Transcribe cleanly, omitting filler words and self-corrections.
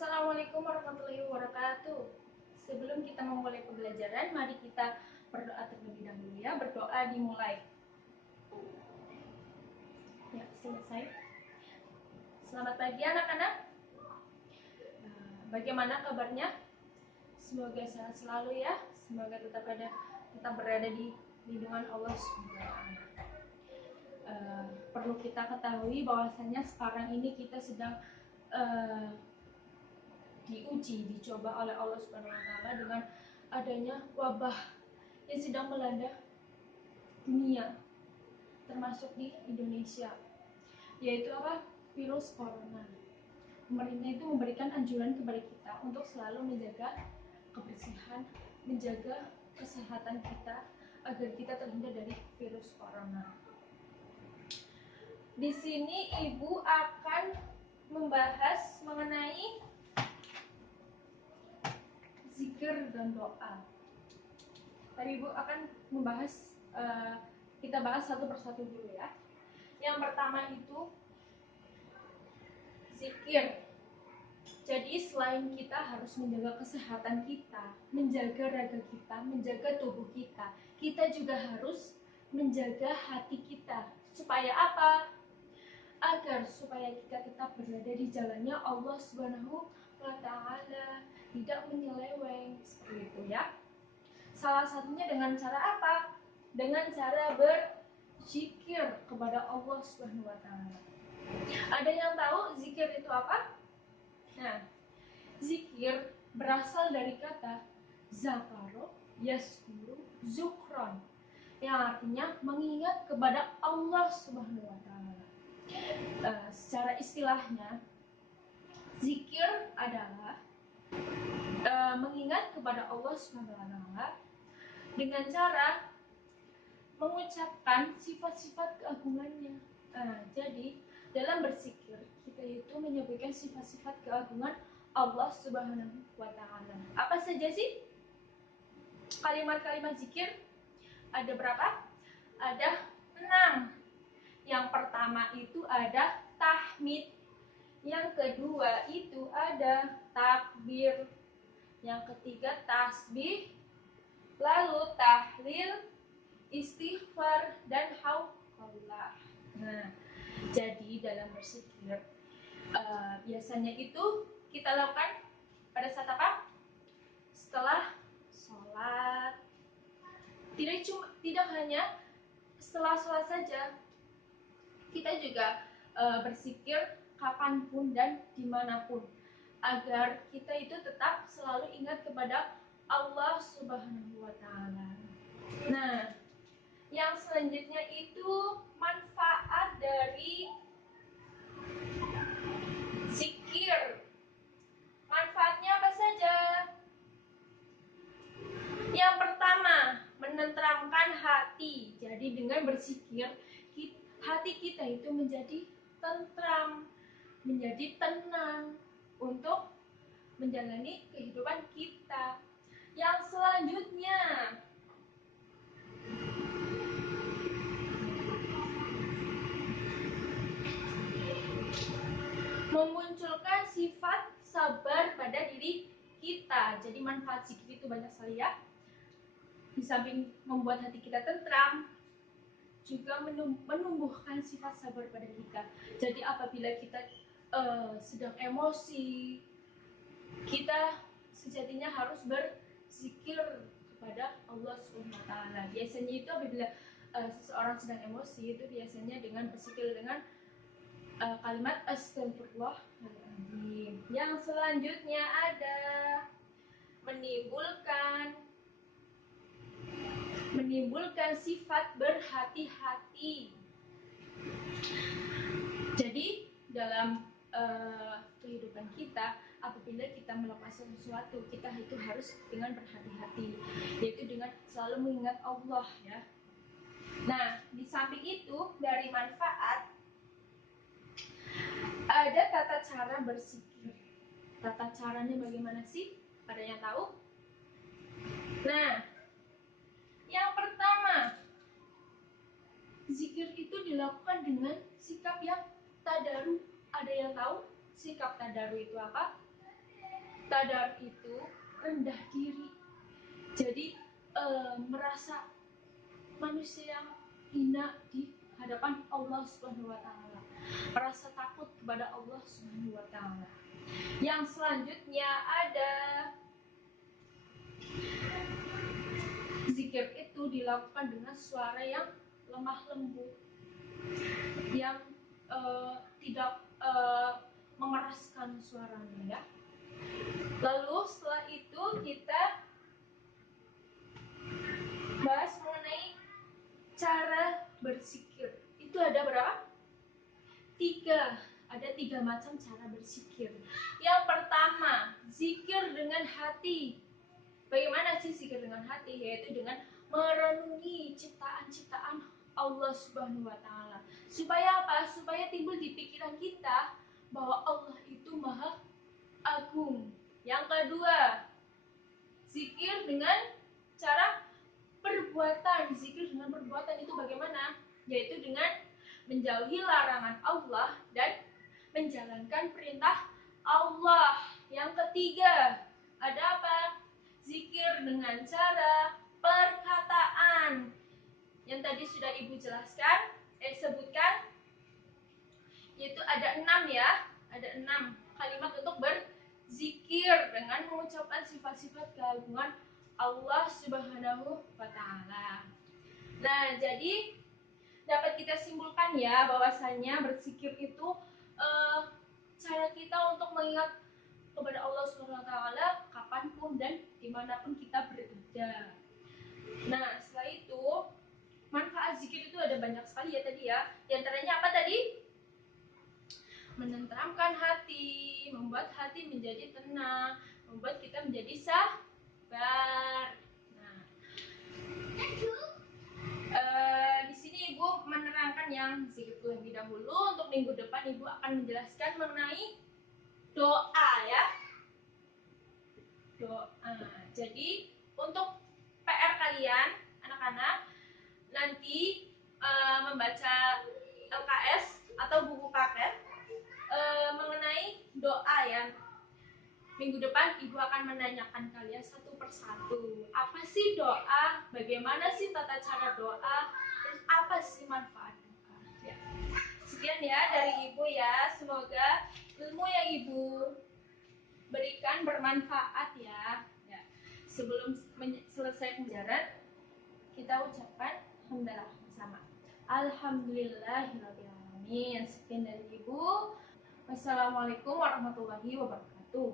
Assalamualaikum warahmatullahi wabarakatuh. Sebelum kita memulai pembelajaran, mari kita berdoa terlebih dahulu ya. Berdoa dimulai. Ya, selesai. Selamat pagi anak-anak. Bagaimana kabarnya? Semoga sehat selalu ya. Semoga tetap berada di lindungan Allah Subhanahu. Perlu kita ketahui bahwasanya sekarang ini kita sedang dicoba oleh Allah Subhanahu wa taala dengan adanya wabah yang sedang melanda dunia, termasuk di Indonesia, yaitu apa? Virus corona. Pemerintah itu memberikan anjuran kepada kita untuk selalu menjaga kebersihan, menjaga kesehatan kita agar kita terhindar dari virus corona. Di sini Ibu akan membahas mengenai zikir dan doa. Tadi Ibu akan membahas, kita bahas satu persatu dulu ya. Yang pertama itu zikir. Jadi selain kita harus menjaga kesehatan kita, menjaga raga kita, menjaga tubuh kita, kita juga harus menjaga hati kita. Supaya apa? Agar supaya kita tetap berada di jalannya Allah Subhanahu wa taala, tidak menyeleweng seperti itu ya. Salah satunya dengan cara apa? Dengan cara berzikir kepada Allah Subhanahu wa taala. Ada yang tahu zikir itu apa? Nah, zikir berasal dari kata zakaro, yaskuru, zukron, yang artinya mengingat kepada Allah Subhanahu wa taala. Secara istilahnya, zikir adalah mengingat kepada Allah Subhanahu wa taala dengan cara mengucapkan sifat-sifat keagungannya. Jadi dalam berzikir kita itu menyampaikan sifat-sifat keagungan Allah Subhanahu wa taala. Apa saja sih kalimat-kalimat zikir? Ada berapa? Ada 6. Yang pertama itu ada tahmid. Yang kedua itu ada takbir. Yang ketiga tasbih. Lalu tahlil, istighfar, dan hauqallah. Nah, jadi dalam berzikir biasanya itu kita lakukan pada saat apa? Setelah sholat. Tidak hanya setelah sholat saja, kita juga berzikir kapanpun dan dimanapun, agar kita itu tetap selalu ingat kepada Allah Subhanahu wa taala. Nah, yang selanjutnya itu manfaat dari zikir. Manfaatnya apa saja? Yang pertama, menenteramkan hati. Jadi dengan berzikir, hati kita itu menjadi tentram, menjadi tenang untuk menjalani kehidupan kita. Yang selanjutnya, memunculkan sifat sabar pada diri kita. Jadi manfaat zikir itu banyak sekali ya. Di samping membuat hati kita tentram, juga menumbuhkan sifat sabar pada kita. Jadi apabila kita sedang emosi, kita sejatinya harus berzikir kepada Allah Subhanahu wa taala. Biasanya itu apabila seseorang sedang emosi itu biasanya dengan berzikir dengan kalimat astagfirullahaladzim. Yang selanjutnya ada menimbulkan sifat berhati-hati. Jadi dalam kehidupan kita, apabila kita melakukan sesuatu, kita itu harus dengan berhati-hati, yaitu dengan selalu mengingat Allah ya. Nah, di samping itu dari manfaat ada tata cara berzikir. Tata caranya bagaimana sih? Ada yang tahu? Nah, yang pertama, zikir itu dilakukan dengan sikap yang tadaru. Ada yang tahu sikap tadaru itu apa? Tadar itu rendah diri. Jadi merasa manusia yang hina di hadapan Allah Subhanahu wa taala. Merasa takut kepada Allah Subhanahu wa taala. Yang selanjutnya ada zikir itu dilakukan dengan suara yang lemah lembut, yang tidak mengeraskan suaranya ya. Lalu setelah itu kita bahas mengenai cara berzikir. Itu ada berapa? Ada tiga macam cara berzikir. Yang pertama, zikir dengan hati. Bagaimana sih zikir dengan hati? Yaitu dengan merenungi ciptaan-ciptaan Allah Subhanahu wa taala. Supaya apa? Supaya timbul di pikiran kita bahwa Allah itu maha agung. Yang kedua, zikir dengan cara perbuatan. Zikir dengan perbuatan itu bagaimana? Yaitu dengan menjauhi larangan Allah dan menjalankan perintah Allah. Yang ketiga, ada apa? Zikir dengan cara perkataan. Yang tadi sudah Ibu jelaskan, sebutkan, yaitu ada 6 ya. Ada 6 kalimat untuk berzikir dengan mengucapkan sifat-sifat keagungan Allah Subhanahu wa taala. Nah, jadi dapat kita simpulkan ya bahwasanya berzikir itu cara kita untuk mengingat kepada Allah Subhanahu wa taala kapanpun dan dimanapun kita berada. Nah, setelah itu manfaat zikir itu ada banyak sekali ya tadi ya. Di antaranya apa tadi? Menenteramkan hati, membuat hati menjadi tenang, membuat kita menjadi sabar. Nah, di sini Ibu menerangkan yang zikir terlebih dahulu. Untuk minggu depan Ibu akan menjelaskan mengenai doa ya. Doa. Jadi untuk PR kalian anak-anak nanti membaca LKS atau buku paket mengenai doa ya. Minggu depan Ibu akan menanyakan kalian satu persatu. Apa sih doa? Bagaimana sih tata cara doa? Terus apa sih manfaat doa? Ya. Sekian ya dari Ibu ya. Semoga ilmu yang Ibu berikan bermanfaat ya. Sebelum selesai pembelajaran, kita ucapkan hamdalah bersama. Alhamdulillahirrahmanirrahim. Sekian dari Ibu. Wassalamualaikum warahmatullahi wabarakatuh.